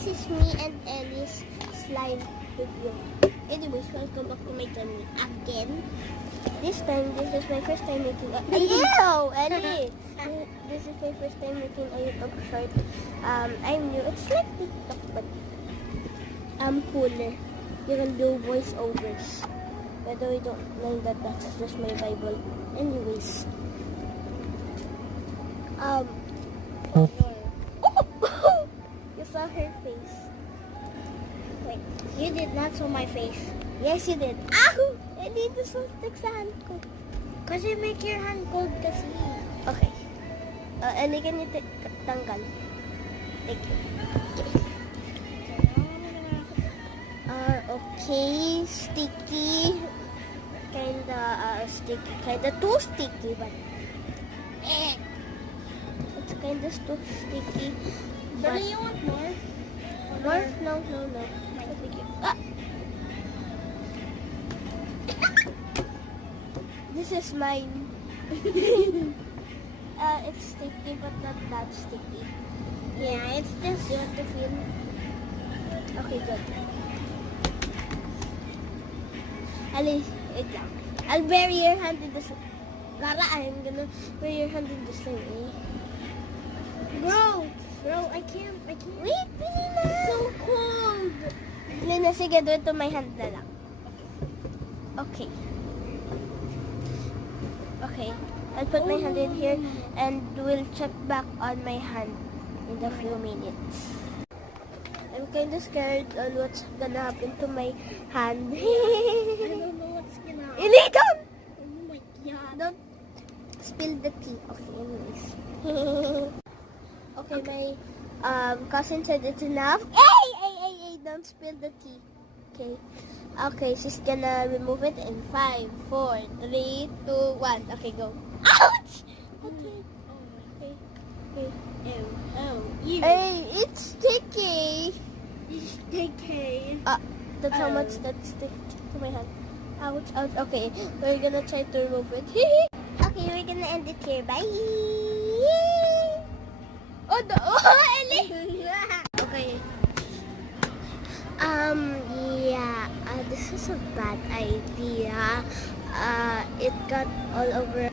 this is me and Ellie's slime video. Anyways, welcome back to my channel again. This time, this is my first time making a... Ew! Ellie! This is my first time making a YouTube short. I'm new. It's like TikTok, but cooler. You can do voiceovers. But I don't know that that's just my Bible. Anyways. You saw her face. Wait, you did not saw my face. Yes, you did. Ow! Hindi ito stick sa hand ko. Kasi make your hand cold kasi. Okay. Ellie, can you tanggal? Thank you. Okay. Sticky. Kinda sticky. Kinda too sticky, but it's kinda too sticky. But do you want more? More? No. Thank you. This is mine. It's sticky, but not that sticky. Yeah, it's just You want to feel? Okay, good. Ali, wait lang. I'll bury your hand in the slime. Lara, I'm gonna bury your hand in the slime, eh? Bro, I can't. Wait, Lina! It's so cold. Lina, sige, do it to my hand na lang. Okay. Okay. I'll put my hand in here and we'll check back on my hand in a few minutes. I'm kind of scared on what's gonna happen to my hand. I don't know what's gonna happen. Illegal! Oh my god. Don't spill the tea. Okay, anyways. Okay, my cousin said it's enough. Hey! Don't spill the tea. Okay, she's gonna remove it in 5, 4, 3, 2, 1. Okay, go. Ouch! Okay. You. Hey, it's sticky. It's sticky. That's how much that stick to my hand. Ouch. Okay, we're gonna try to remove it. Okay, we're gonna end it here. Bye. Ellie. Okay. Yeah. This is a bad idea. It got all over.